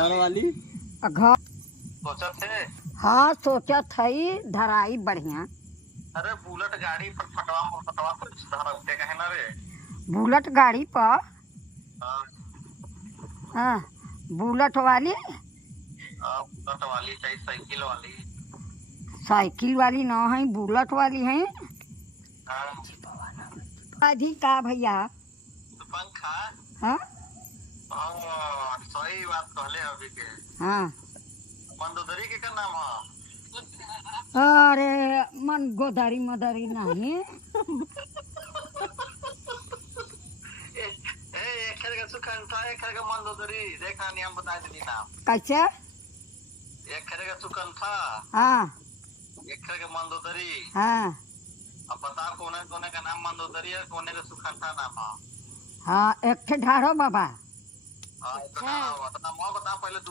घर वाली घर सोचा थे। हाँ सोचा थई धराई बढ़िया। अरे बुलेट गाड़ी पर फटवा पर धरा उठे कहे ना रे। बुलेट गाड़ी पर हाँ, हाँ बुलेट वाली बुलेट वाली चाहे साइकिल वाली। साइकिल वाली ना है बुलेट वाली है। हाँ, अभी का भैया तो पंखा। हाँ सही बात कहले अभी के। हाँ मंदोदरी के का नाम है? अरे मन गोदारी मदारी नहीं एक का सुकंठा एक का मंदोदरी देखा नियम बता दी नाम। कैसे एक का सुकंठा हाँ एक का मंदोदरी। हाँ अब बताओ कोने कोने का नाम मंदोदरी है कोने का सुकंठा नाम है। हाँ एक ठे ढारो बाबा हाँ तो बता पहले तू